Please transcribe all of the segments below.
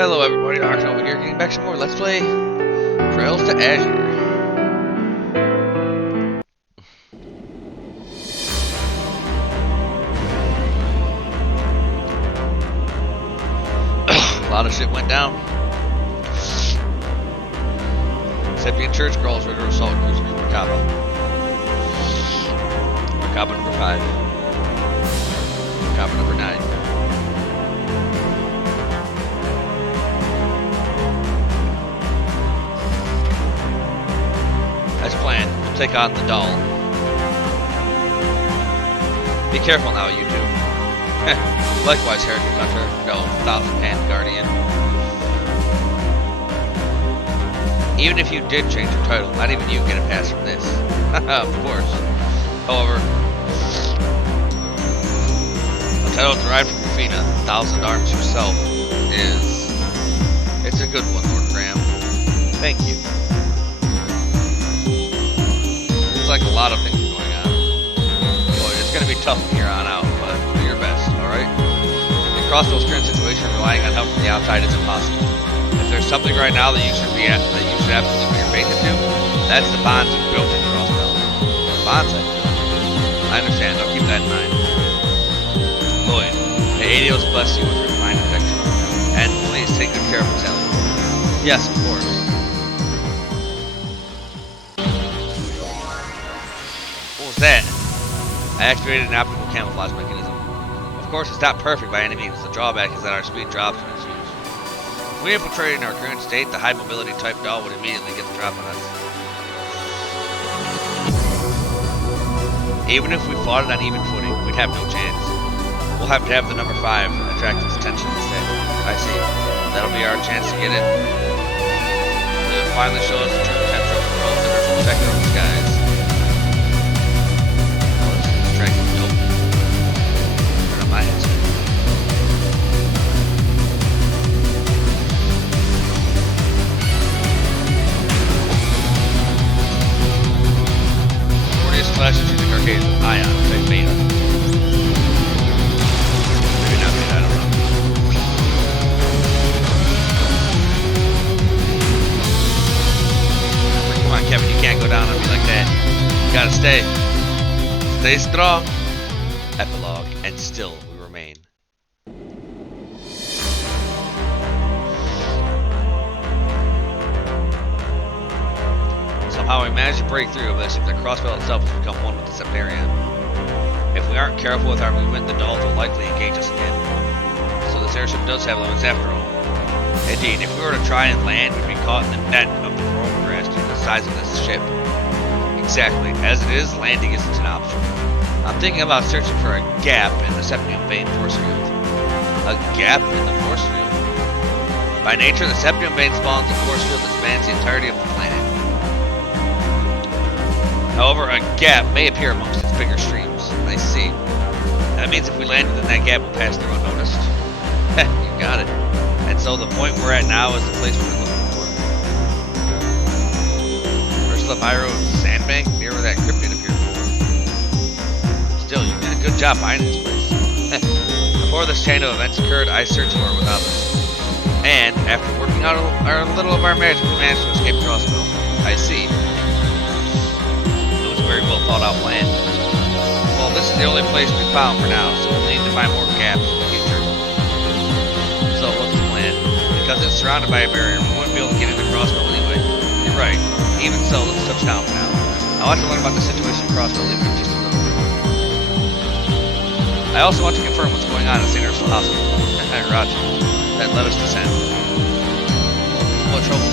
Hello everybody, Arkin over here, getting back some more Let's Play Trails to Azure. A lot of shit went down. Seppian Church crawls ready to assault cruiser Merkaba. Merkaba number 5. Merkaba number 9. As planned, we'll take on the doll. Be careful now, you two. Likewise, Heritage Hunter, go, Thousand Hand Guardian. Even if you did change your title, not even you get a pass from this. Of course. However, the title derived from Rufina, Thousand Arms herself, it's a good one, Lord Graham. Thank you. Like a lot of things going on. Boy, it's going to be tough from here on out, but do your best, alright? In Crossbell's current situation, relying on help from the outside is impossible. If there's something right now that you should absolutely put your faith into, that's the bonds you built in Crossbell. The bonds I understand, I'll keep that in mind. Lloyd, may Adios bless you with your divine protection. And please take good care of Sally. Yes, of course. That I activated an optical camouflage mechanism. Of course, it's not perfect by any means. The drawback is that our speed drops when it's used. If we infiltrated in our current state, the high mobility type doll would immediately get the drop on us. Even if we fought it on even footing, we'd have no chance. We'll have to have the number 5 attract its attention instead. I see. That'll be our chance to get it. It'll finally show us the true potential of the world that are protected in the skies. Nope. Turn on my headset. Mortius Clash Strategic Arcade with Ion, type Beta. Maybe not Beta, I don't know. Come on, Kevin, you can't go down on me like that. You gotta stay. Stay strong. Epilogue, and still we remain. Somehow we managed to break through, but it seems that Crossbell itself has become one with the Septarian. If we aren't careful with our movement, the dolls will likely engage us again. So this airship does have limits after all. Indeed, if we were to try and land, we'd be caught in the net of the coral grass due to the size of this ship. Exactly. As it is, landing isn't an option. I'm thinking about searching for a gap in the Septium Vein force field. A gap in the force field? By nature, the Septium Vein spawns a force field that spans the entirety of the planet. However, a gap may appear amongst its bigger streams. I see. That means if we land within that gap, we'll pass through unnoticed. Heh, you got it. And so the point we're at now is the place we're looking for. Ursula Byro's sandbank near where that cryptid appeared before. Still, you did a good job finding this place. Before this chain of events occurred, I searched for it with others. And, after working out a little of our magic, we managed to escape Crossbell. I see. It was a very well thought out plan. Well, this is the only place we found for now, so we'll need to find more gaps in the future. So, what's the plan? Because it's surrounded by a barrier, we wouldn't be able to get into Crossbell anyway. You're right. Even so, let's touch down for now. I want to learn about the situation in Crossbell even just a little. I also want to confirm what's going on at St. Ursula Hospital. Roger. That let us descend. What trouble?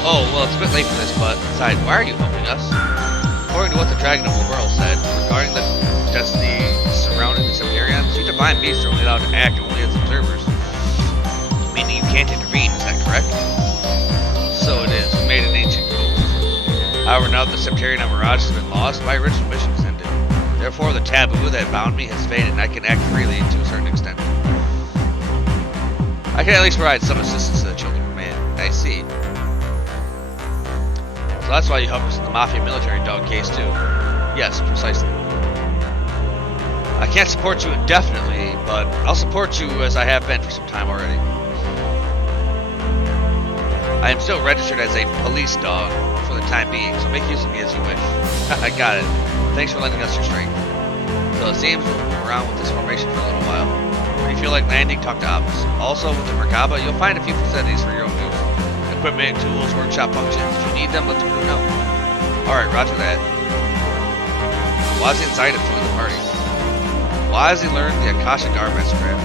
Oh, well, it's a bit late for this, but besides, why are you helping us? According to what the Dragon of the World said, regarding the destiny surrounding the Septarians, you divine beasts are only allowed to act only as observers. Meaning you can't intervene, is that correct? So it is. We made an ancient code. However, now that the Septarian of Mirage has been lost, my original mission is ended. Therefore, the taboo that bound me has faded, and I can act freely to a certain extent. I can at least provide some assistance to the children of man. I see. So that's why you helped us in the Mafia military dog case, too. Yes, precisely. I can't support you indefinitely, but I'll support you as I have been for some time already. I am still registered as a police dog for the time being, so make use of me as you wish. I got it. Thanks for lending us your strength. So it seems we'll move around with this formation for a little while. When you feel like landing, talk to Ops. Also, with the Merkaba, you'll find a few facilities for your own use. Equipment, tools, workshop functions. If you need them, let the crew know. Alright, roger that. Wazi and Zaid have joined the party. Wazi learned the Akasha Garments craft.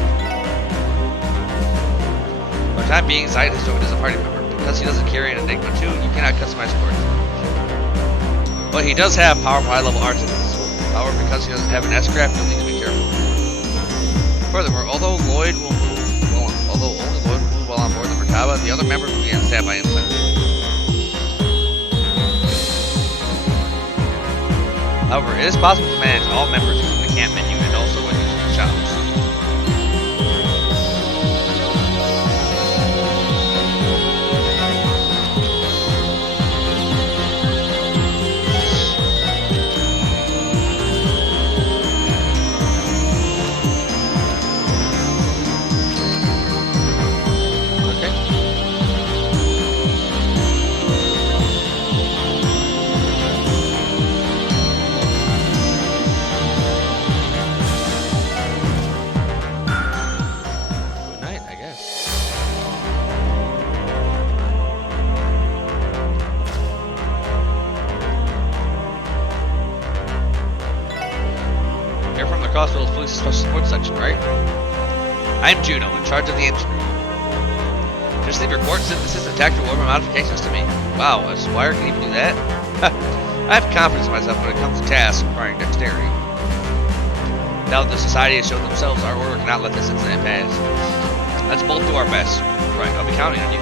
For the time being, Zaid has joined as a party member. Because he doesn't carry an Enigma 2, you cannot customize quartz. But he does have powerful high-level arts in his sword. However, because he doesn't have an S-craft, you'll need to be careful. Furthermore, although only Lloyd will move while on board the Merkaba, the other members will be on standby inside. However, it is possible to manage all members using the camp menu and also when using the shops. Police Special Support Section, right? I'm Juno, in charge of the engine room. Just leave your quartz synthesis and tactical order modifications to me. Wow, a squire can even do that? I have confidence in myself when it comes to tasks requiring dexterity. Now that the society has shown themselves, our order cannot let this incident pass. Let's both do our best. Right, I'll be counting on you.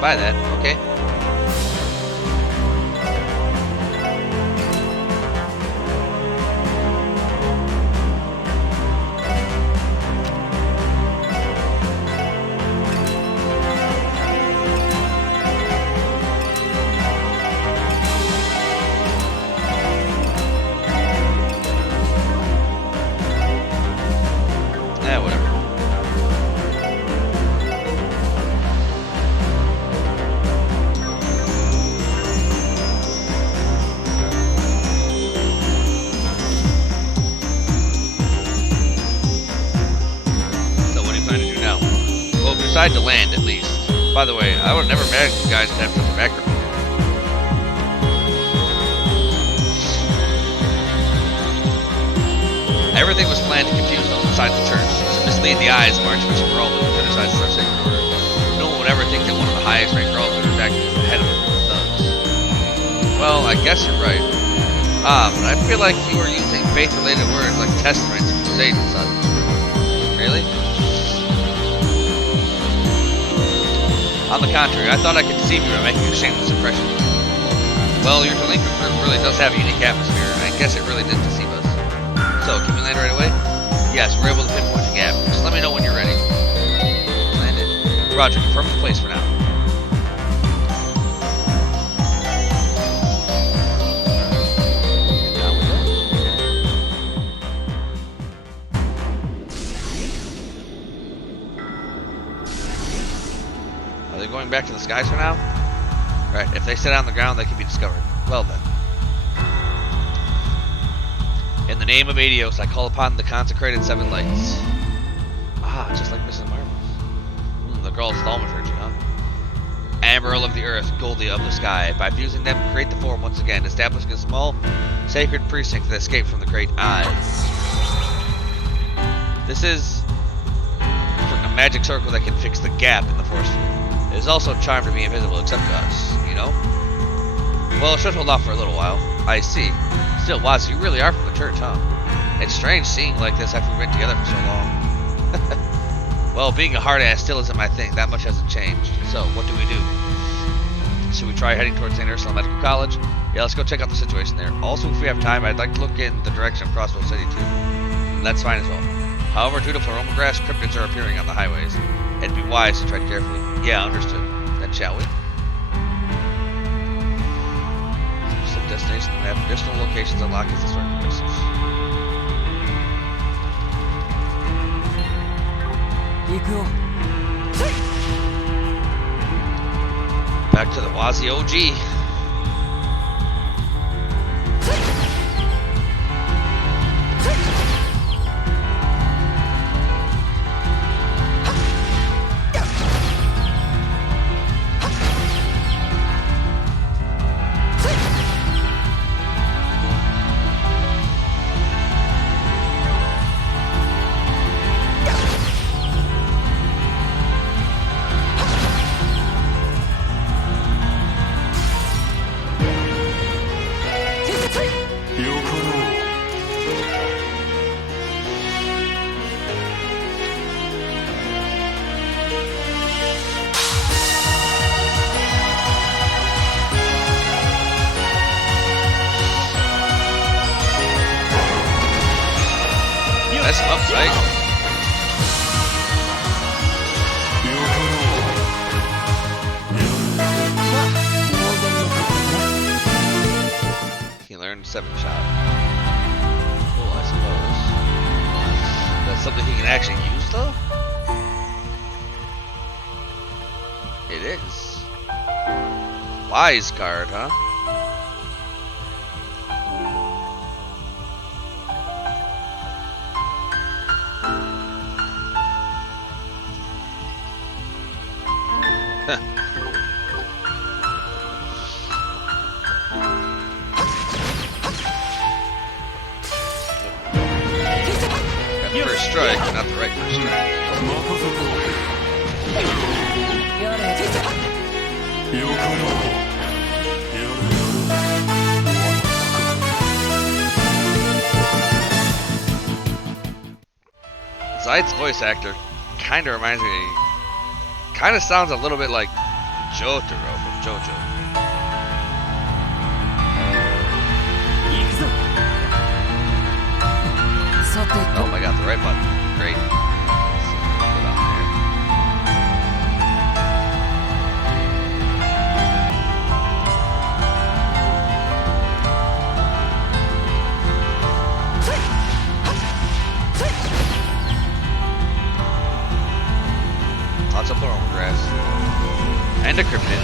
Buy that, okay. Whatever. Decide to land, at least. By the way, I would never imagine you guys to have such a background. Everything was planned to confuse those inside the church, to mislead the eyes of Archbishop Gerald and criticize our sacred order. No one would ever think that one of the highest ranked girls was acting as the head of a group of thugs. Well, I guess you're right. But I feel like you were using faith-related words like testaments, crusades, and such. Really? On the contrary, I thought I could deceive you by making a shameless impression. Well, your delinquent group really does have a unique atmosphere, and I guess it really did deceive us. So, can we land right away? Yes, we're able to pinpoint the gap. Just let me know when you're ready. Landed. Roger, confirm the place for now. Are they going back to the skies for now? Right, if they sit on the ground, they can be discovered. Well then. In the name of Adios, I call upon the consecrated seven lights. Ah, just like Mrs. Marbles. The girl's thaumaturgy, huh? Emerald of the earth, Goldie of the sky. By fusing them, create the form once again, establishing a small, sacred precinct that escaped from the great eye. This is a magic circle that can fix the gap in the force field. It is also charmed to be invisible except to us, you know? Well, it should hold off for a little while. I see. Still, Waz, you really are from the church, huh? It's strange seeing like this after we've been together for so long. Well, being a hard ass still isn't my thing. That much hasn't changed. So, what do we do? Should we try heading towards St. Ursula Medical College? Yeah, let's go check out the situation there. Also, if we have time, I'd like to look in the direction of Crossville City, too. That's fine as well. However, due to Floromagrass, cryptids are appearing on the highways. It'd be wise to tread carefully. Yeah, understood. Then shall we? Some destination that have additional locations unlocked as the story progresses. Back to the Wazi OG. That's up, right? He learned 7-shot. Cool, I suppose. That's something he can actually use, though? It is. Wise card, huh? Got the first strike, but not the right first strike. Zaid's voice actor kind of reminds me, kind of sounds a little bit like Jotaro from JoJo. Oh my god, the right button. Great. Put on there. Lots of Floromagrass. And a cryptid.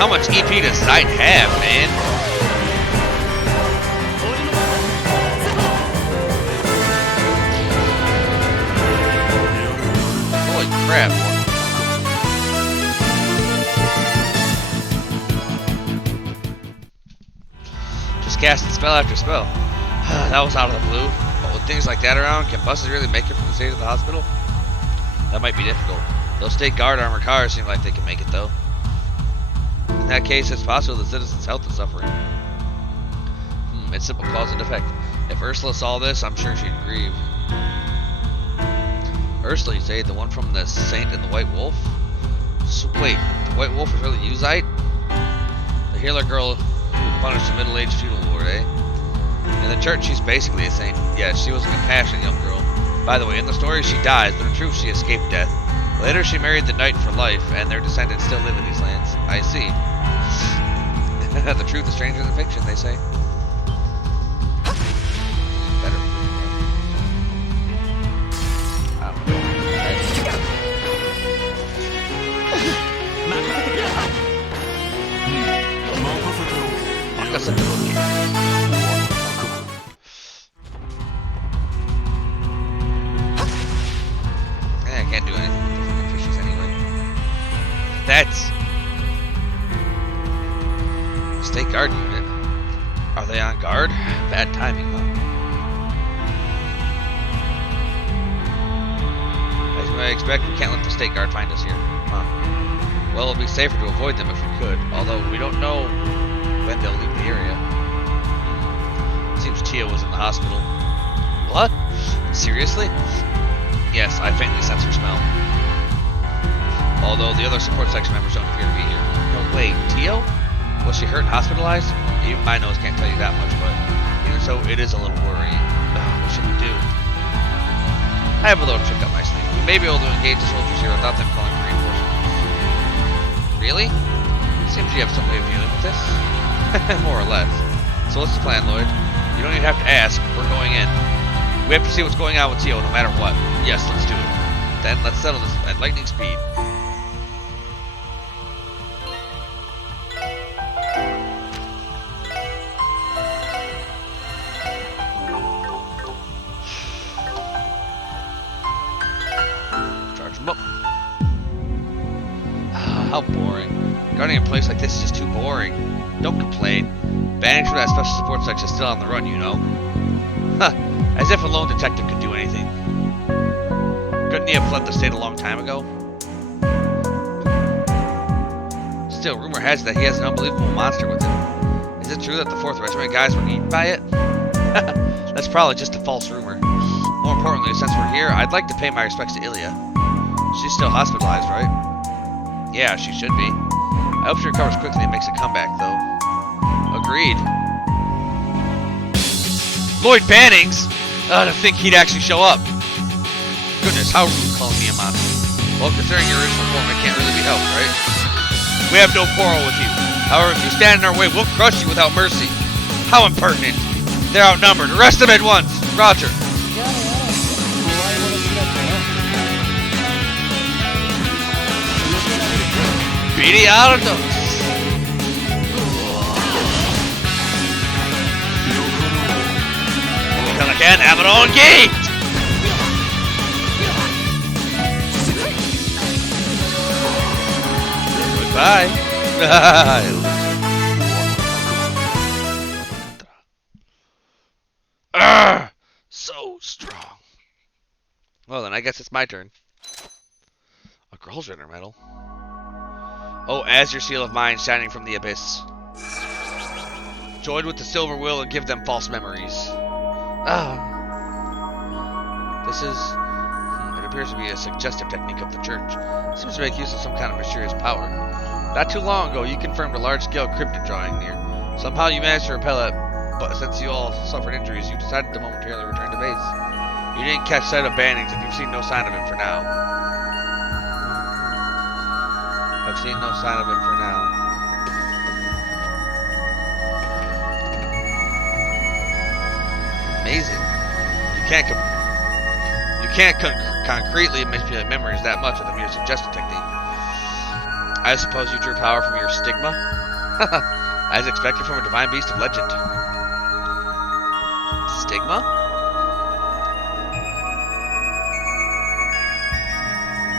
How much EP does Sight have, man? Holy crap. Just casting spell after spell. That was out of the blue. But with things like that around, can buses really make it from the state of the hospital? That might be difficult. Those state guard armored cars seem like they can make it, though. In that case, it's possible the citizens' health is suffering. It's simple cause and effect. If Ursula saw this, I'm sure she'd grieve. Ursula, you say? The one from the Saint and the White Wolf? So, wait, the White Wolf is really Uzite? The healer girl who punished the middle-aged feudal lord, eh? In the church, she's basically a saint. Yeah, she was a compassionate young girl. By the way, in the story, she dies, but in truth, she escaped death. Later, she married the knight for life, and their descendants still live in these lands. I see. The truth is stranger than fiction, they say. Better. I don't know. I can't do anything with the fucking fishes anyway. That's State Guard unit. Are they on guard? Bad timing, huh? As you might expect, we can't let the State Guard find us here. Huh. Well, it'll be safer to avoid them if we could, although we don't know when they'll leave the area. Seems Tia was in the hospital. What? Seriously? Yes, I faintly sense her smell. Although the other support section members don't appear to be here. No, wait, Tio? Was she hurt and hospitalized? Even my nose can't tell you that much, but even so, it is a little worrying. What should we do? I have a little trick up my sleeve. We may be able to engage the soldiers here without them calling for reinforcements. Really? Seems you have some way of dealing with this. More or less. So what's the plan, Lloyd? You don't even have to ask. We're going in. We have to see what's going on with Tio no matter what. Yes, let's do it. Then let's settle this at lightning speed. Charge him up. How boring. Guarding a place like this is just too boring. Don't complain. Bandage for that special support section is still on the run, you know. Huh. As if a lone detective could do anything. Couldn't he have fled the state a long time ago? Still, rumor has it that he has an unbelievable monster with him. Is it true that the 4th Regiment guys were eaten by it? That's probably just a false rumor. More importantly, since we're here, I'd like to pay my respects to Ilya. She's still hospitalized, right? Yeah, she should be. I hope she recovers quickly and makes a comeback, though. Agreed. Lloyd Bannings? To think he'd actually show up. Goodness, how rude calling me a monster. Well, considering your original form, it can't really be helped, right? We have no quarrel with you. However, if you stand in our way, we'll crush you without mercy. How impertinent. They're outnumbered. Arrest them at once. Roger. Viriardos. Because I can't have it all engaged. Goodbye. So strong. Well, then I guess it's my turn. A Groldraner medal. Oh, Azure seal of mine shining from the abyss. Join with the silver will and give them false memories. This is... it appears to be a suggestive technique of the church. Seems to make use of some kind of mysterious power. Not too long ago, you confirmed a large-scale cryptid drawing near. Somehow you managed to repel it, but since you all suffered injuries, you decided to momentarily return to base. You didn't catch sight of Bannings, and you've seen no sign of him for now. I've seen no sign of him for now. Amazing. You can't concretely manipulate memories that much with a mere suggestion technique. I suppose you drew power from your stigma? As expected from a divine beast of legend. Stigma?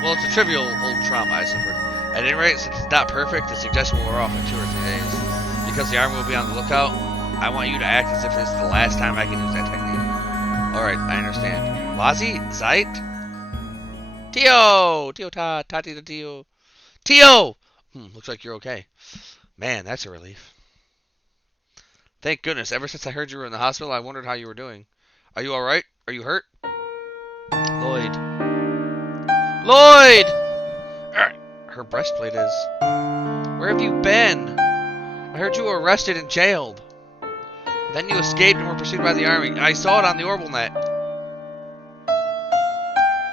Well, it's a trivial old trauma I suffered. At any rate, since it's not perfect, the suggestion will wear off in 2 or 3 days. Because the army will be on the lookout, I want you to act as if it's the last time I can use that technique. Alright, I understand. Wazi? Zeit? Tio! Tio! Tio! Looks like you're okay. Man, that's a relief. Thank goodness. Ever since I heard you were in the hospital, I wondered how you were doing. Are you alright? Are you hurt? Lloyd! Lloyd! Her breastplate is. Where have you been? I heard you were arrested and jailed. Then you escaped and were pursued by the army. I saw it on the orbital net.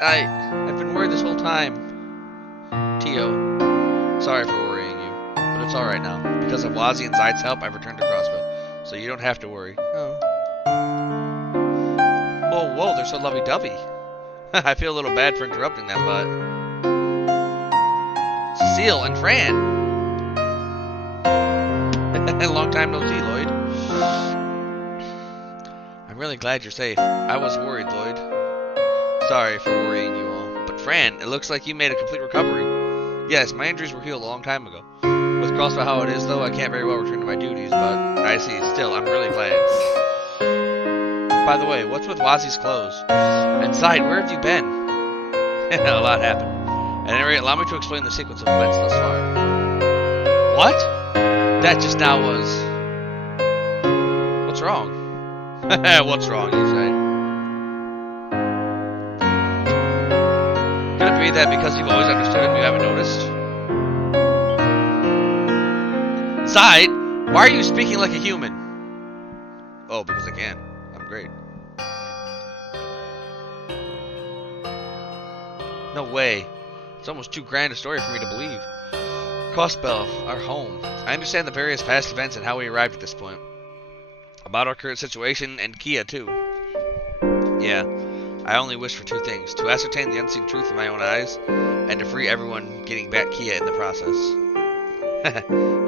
I've been worried this whole time. Tio. Sorry for worrying you. But it's alright now. Because of Wazi and Zeit's help, I've returned to Crossville. So you don't have to worry. Oh. Whoa, they're so lovey-dovey. I feel a little bad for interrupting them, but... Cecile and Fran! Long time no see, Lloyd. I'm really glad you're safe. I was worried, Lloyd. Sorry for worrying you all. But Fran, it looks like you made a complete recovery. Yes, my injuries were healed a long time ago. With Crossville how it is, though, I can't very well return to my duties, but I see. Still, I'm really glad. By the way, what's with Wazi's clothes? And Zeit, where have you been? A lot happened. At any rate, allow me to explain the sequence of events thus far. What? That just now was... What's wrong? What's wrong, you say? Could it be that because you've always understood him, you haven't noticed? Zeit, why are you speaking like a human? Oh, because I can. I'm great. No way. It's almost too grand a story for me to believe. Crossbell, our home. I understand the various past events and how we arrived at this point. About our current situation, and Kia, too. Yeah, I only wish for 2 things. To ascertain the unseen truth with my own eyes, and to free everyone, getting back Kia in the process.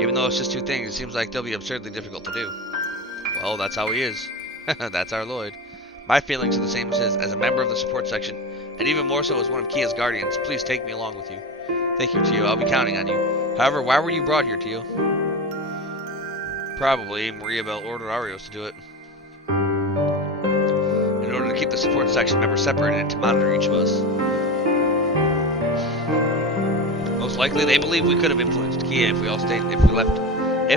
Even though it's just 2 things, it seems like they'll be absurdly difficult to do. Well, that's how he is. That's our Lloyd. My feelings are the same as his, as a member of the support section, and even more so as one of Kia's guardians. Please take me along with you. Thank you, Tio. I'll be counting on you. However, why were you brought here, Tio? Probably Maria Bell ordered Arios to do it. In order to keep the support section members separated and to monitor each of us. Most likely, they believe we could have influenced Kia if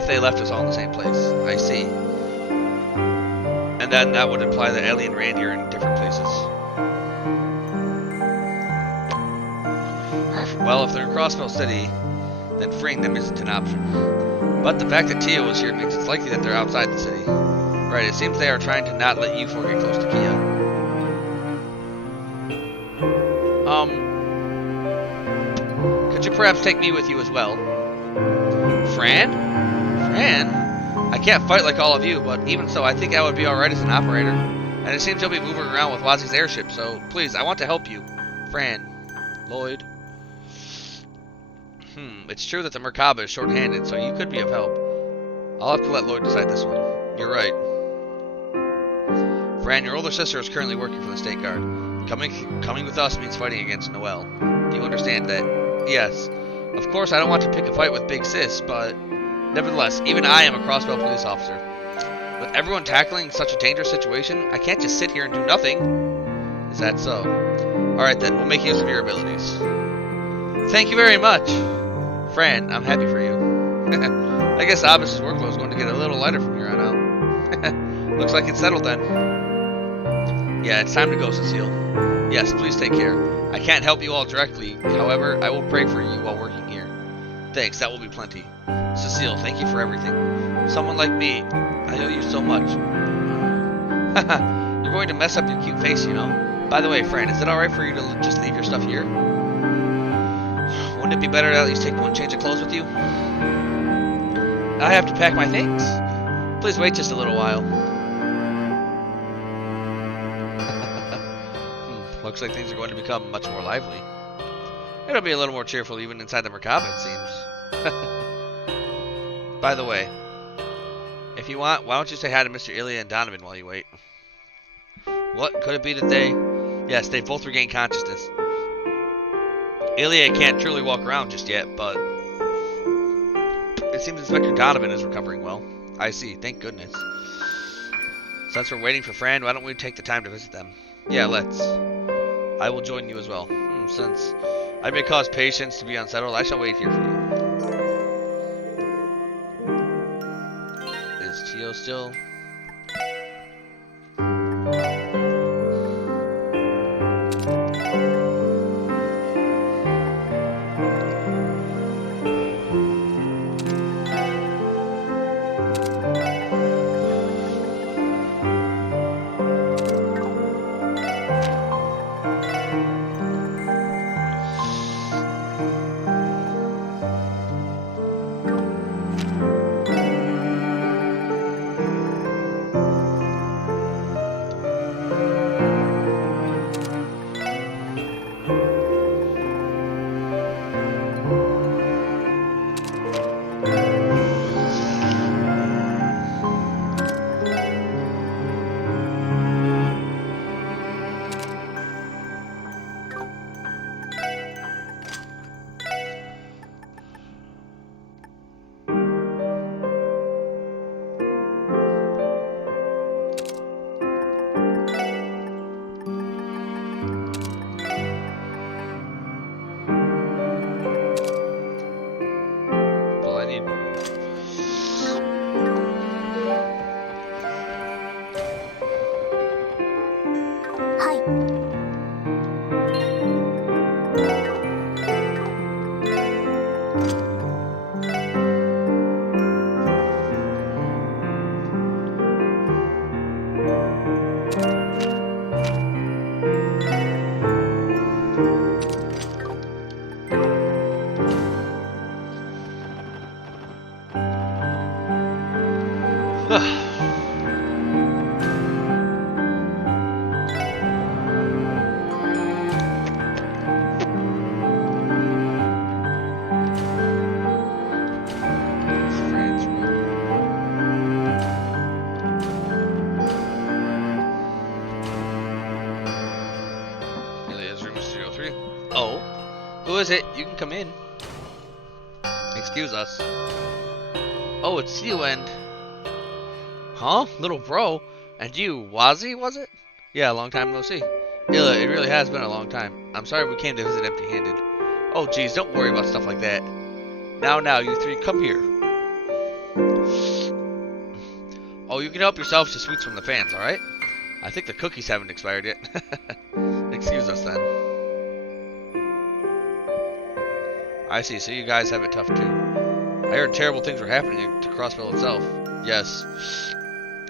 they left us all in the same place. I see. And then that would imply that Ellie and Randy are in different places. Well, if they're in Crossville City, then freeing them isn't an option. But the fact that Tio was here means it's likely that they're outside the city. Right, it seems they are trying to not let you four get close to Kia. Could you perhaps take me with you as well? Fran? Fran? I can't fight like all of you, but even so, I think I would be alright as an operator. And it seems you'll be moving around with Wazi's airship, so please, I want to help you. Fran. Lloyd. It's true that the Merkaba is short-handed, so you could be of help. I'll have to let Lloyd decide this one. You're right. Fran, your older sister is currently working for the State Guard. Coming with us means fighting against Noelle. Do you understand that? Yes. Of course, I don't want to pick a fight with Big Sis, but nevertheless, even I am a Crossbell police officer. With everyone tackling such a dangerous situation, I can't just sit here and do nothing. Is that so? Alright then, we'll make use of your abilities. Thank you very much. Fran, I'm happy for you. I guess Abbas's workload is going to get a little lighter from here on out. Looks like it's settled then. Yeah, it's time to go, Cecile. Yes, please take care. I can't help you all directly, however, I will pray for you while working here. Thanks, that will be plenty. Cecile, thank you for everything. Someone like me, I owe you so much. You're going to mess up your cute face, you know. By the way, Fran, is it alright for you to just leave your stuff here? Wouldn't it be better to at least take one change of clothes with you? I have to pack my things. Please wait just a little while. Looks like things are going to become much more lively. It'll be a little more cheerful even inside the Merkaba, it seems. By the way, if you want, why don't you say hi to Mr. Ilya and Donovan while you wait? What? Could it be that they... Yes, they've both regained consciousness. Ilya can't truly walk around just yet, but... It seems Inspector Donovan is recovering well. I see, thank goodness. Since we're waiting for Fran, why don't we take the time to visit them? Yeah, let's. I will join you as well. Since I may cause patients to be unsettled, I shall wait here for you. Is Tio still... Who is it? You can come in. Excuse us. Oh, it's you and... Huh? Little bro? And you, Wazzy, was it? Yeah, long time no see. Illa, it really has been a long time. I'm sorry we came to visit empty-handed. Oh, geez, don't worry about stuff like that. Now, you three, come here. Oh, you can help yourselves to sweets from the fans, alright? I think the cookies haven't expired yet. Excuse us, then. I see, so you guys have it tough, too. I heard terrible things were happening to Crossville itself. Yes.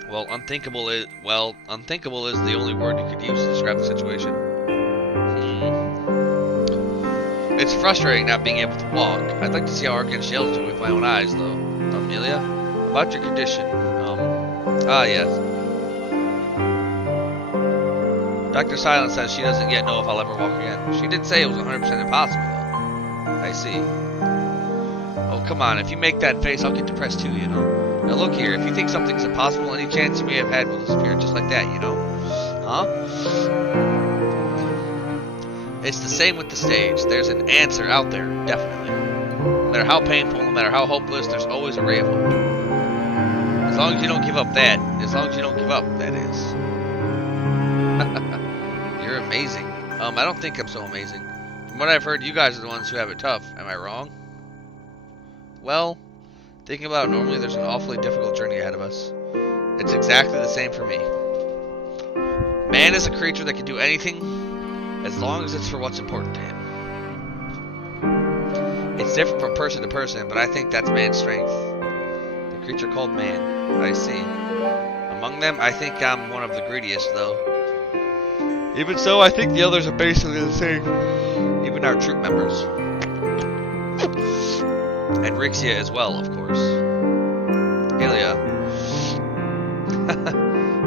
Well, unthinkable is the only word you could use to describe the situation. It's frustrating not being able to walk. I'd like to see how Arcane Shales do with my own eyes, though. Amelia? About your condition. Yes. Dr. Silence says she doesn't yet know if I'll ever walk again. She did say it was 100% impossible, though. I see. Oh, come on. If you make that face, I'll get depressed too, you know. Now look here. If you think something's impossible, any chance you may have had will disappear just like that, you know. Huh? It's the same with the stage. There's an answer out there, definitely. No matter how painful, no matter how hopeless, there's always a ray of hope. As long as you don't give up that. As long as you don't give up, that is. You're amazing. I don't think I'm so amazing. From what I've heard, you guys are the ones who have it tough. Am I wrong? Well, thinking about it normally, there's an awfully difficult journey ahead of us. It's exactly the same for me. Man is a creature that can do anything as long as it's for what's important to him. It's different from person to person, but I think that's man's strength. The creature called man. I see. Among them, I think I'm one of the greediest, though. Even so, I think the others are basically the same. Even our troop members. And Rixia as well, of course. Ilya.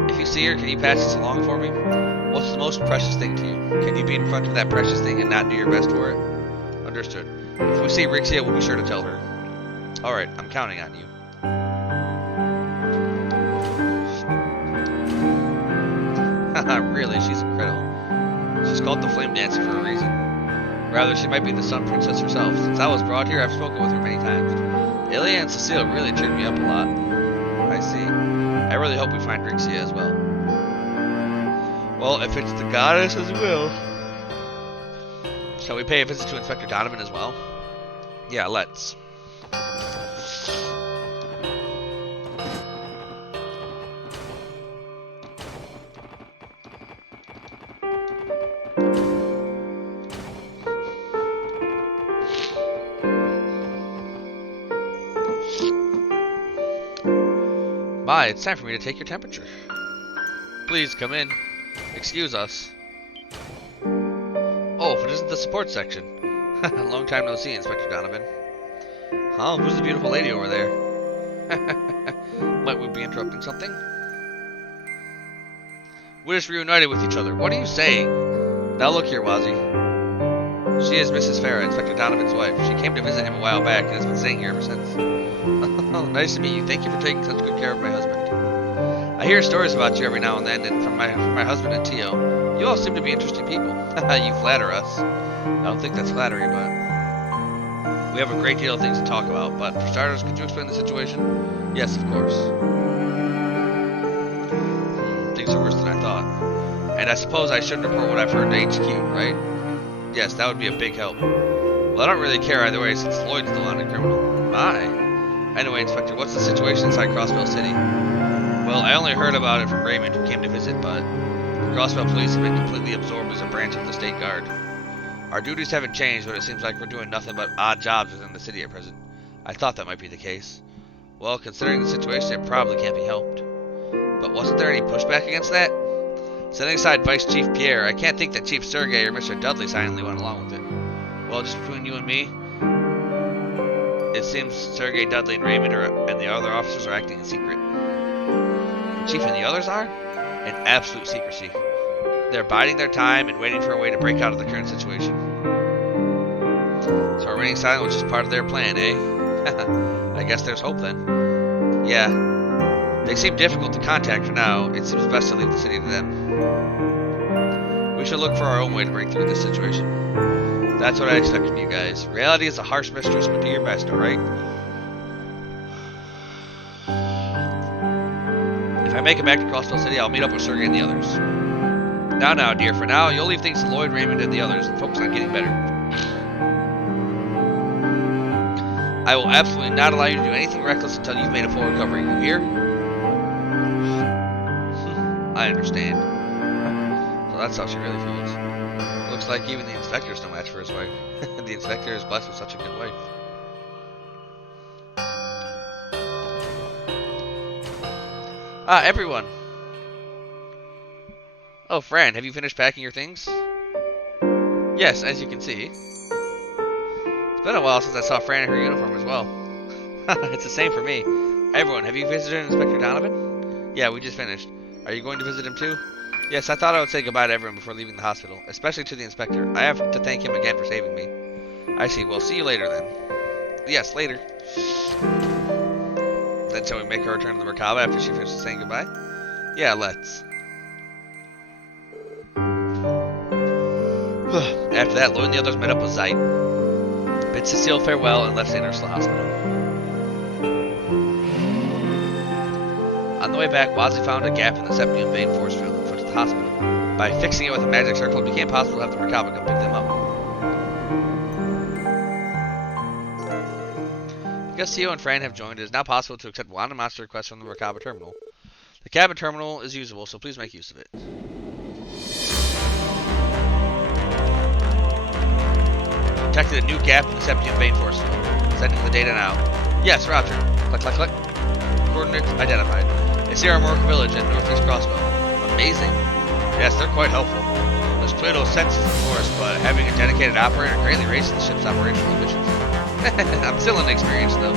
If you see her, can you pass this along for me? What's the most precious thing to you? Can you be in front of that precious thing and not do your best for it? Understood. If we see Rixia, we'll be sure to tell her. Alright, I'm counting on you. Really, she's incredible. She's called the Flame Dancer for a reason. Rather, she might be the Sun Princess herself. Since I was brought here, I've spoken with her many times. Ilya and Cecile really cheered me up a lot. I see. I really hope we find Rixia as well. Well, if it's the goddess's will. Shall we pay a visit to Inspector Donovan as well? Yeah, let's. My, it's time for me to take your temperature. Please come in. Excuse us. Oh, if it isn't the support section. Long time no see, Inspector Donovan. Huh? Who's the beautiful lady over there? Might we be interrupting something? We're just reunited with each other. What are you saying? Now look here, Wazzy. She is Mrs. Farah, Inspector Donovan's wife. She came to visit him a while back and has been staying here ever since. Oh, nice to meet you. Thank you for taking such good care of my husband. I hear stories about you every now and then, and from my husband and Tio. You all seem to be interesting people. You flatter us. I don't think that's flattery, but we have a great deal of things to talk about. But for starters, could you explain the situation? Yes, of course. Things are worse than I thought. And I suppose I should report what I've heard to HQ, right? Yes, that would be a big help. Well, I don't really care either way since Lloyd's the wanted criminal. My. Anyway, Inspector, what's the situation inside Crossville City? Well, I only heard about it from Raymond, who came to visit, but the Crossville Police have been completely absorbed as a branch of the State Guard. Our duties haven't changed, but it seems like we're doing nothing but odd jobs within the city at present. I thought that might be the case. Well, considering the situation, it probably can't be helped. But wasn't there any pushback against that? Setting aside Vice Chief Pierre, I can't think that Chief Sergei or Mr. Dudley silently went along with it. Well, just between you and me, it seems Sergei, Dudley, and Raymond and the other officers are acting in secret. The Chief and the others are? In absolute secrecy. They're biding their time and waiting for a way to break out of the current situation. So remaining silent was just part of their plan, eh? I guess there's hope then. Yeah. They seem difficult to contact for now. It seems best to leave the city to them. We should look for our own way to break through this situation. That's what I expect from you guys. Reality is a harsh mistress, but do your best, alright? If I make it back to Crossville City, I'll meet up with Sergey and the others. Now, dear, for now, you'll leave things to Lloyd, Raymond, and the others and focus on getting better. I will absolutely not allow you to do anything reckless until you've made a full recovery. You hear? I understand. So that's how she really feels. Looks like even the inspector's no match for his wife. The inspector is blessed with such a good wife. Ah, everyone! Oh, Fran, have you finished packing your things? Yes, as you can see. It's been a while since I saw Fran in her uniform as well. It's the same for me. Everyone, have you visited Inspector Donovan? Yeah, we just finished. Are you going to visit him too? Yes, I thought I would say goodbye to everyone before leaving the hospital, especially to the inspector. I have to thank him again for saving me. I see. Well, see you later then. Yes, later. Then shall we make her return to the Merkaba after she finishes saying goodbye? Yeah, let's. After that, Lloyd and the others met up with Zeit, bid Cecile farewell, and left St. Ursula Hospital. On the way back, Wazzy found a gap in the septium vein force field in front of the hospital. By fixing it with a magic circle, it became possible to have the Merkaba come pick them up. Because Theo and Fran have joined, it is now possible to accept Wand and Monster requests from the Merkaba terminal. The cabin terminal is usable, so please make use of it. Detected a new gap in the septium vein force field. Sending the data now. Yes, roger. Click, click, click. Coordinates identified. It's the Armorica village at Northeast Crossbow. Amazing. Yes, they're quite helpful. There's Pluto senses, of course, but having a dedicated operator greatly raises the ship's operational efficiency. I'm still inexperienced, though.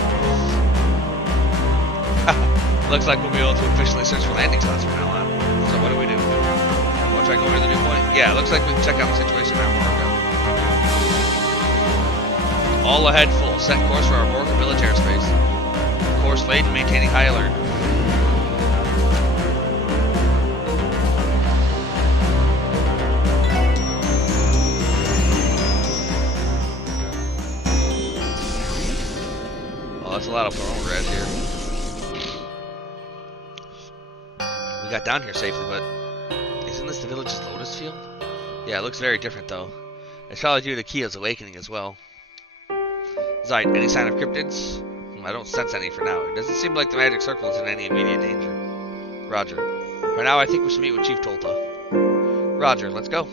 Looks like we'll be able to officially search for landing spots from now on. So what do we do? We'll try going to the new point? Yeah, looks like we can check out the situation in Armorica. All ahead full. Set course for Armorica village airspace. Course laid and maintaining high alert. Well, that's a lot of progress here. We got down here safely, but isn't this the village's lotus field? Yeah, it looks very different though. It's probably due to Kia's awakening as well. Zeit, any sign of cryptids? I don't sense any for now. It doesn't seem like the magic circle is in any immediate danger. Roger. For now, I think we should meet with Chief Tolta. Roger, let's go.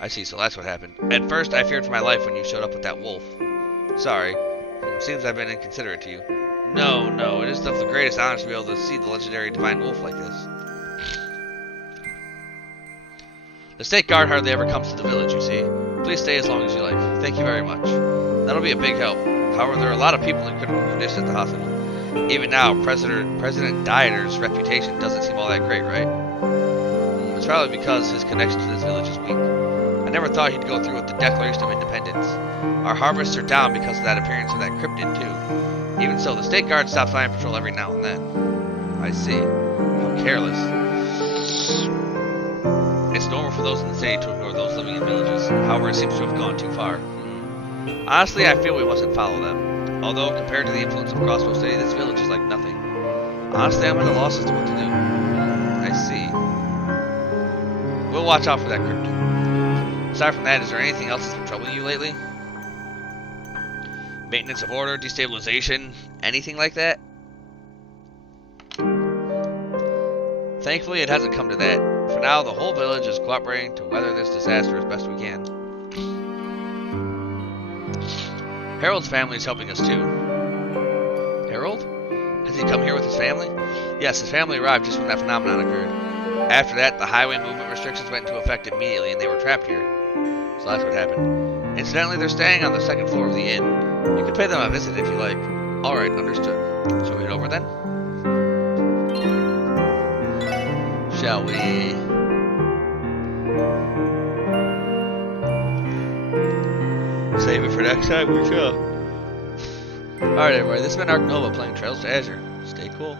I see, so that's what happened. At first, I feared for my life when you showed up with that wolf. Sorry. Seems I've been inconsiderate to you. No, it is of the greatest honor to be able to see the legendary divine wolf like this. The state guard hardly ever comes to the village, you see. Please stay as long as you like. Thank you very much. That'll be a big help. However, there are a lot of people in critical condition at the hospital. Even now, President Dieter's reputation doesn't seem all that great, right? It's probably because his connection to this village is weak. I never thought he'd go through with the Declaration of Independence. Our harvests are down because of that appearance of that cryptid, too. Even so, the state guard stops by and patrol every now and then. I see. How careless. It's normal for those in the city to ignore those living in villages. However, it seems to have gone too far. Honestly, I feel we mustn't follow them. Although, compared to the influence of Crossbow City, this village is like nothing. Honestly, I'm at a loss as to what to do. I see. We'll watch out for that cryptid. Aside from that, is there anything else that's been troubling you lately? Maintenance of order, destabilization, anything like that? Thankfully, it hasn't come to that. For now, the whole village is cooperating to weather this disaster as best we can. Harold's family is helping us too. Harold? Has he come here with his family? Yes, his family arrived just when that phenomenon occurred. After that, the highway movement restrictions went into effect immediately and they were trapped here. So that's what happened. Incidentally, they're staying on the second floor of the inn. You can pay them a visit if you like. Alright, understood. Shall we head over then? Shall we? Save it for next time, we shall. Alright everybody, this has been Ark Nova playing Trails to Azure. Stay cool.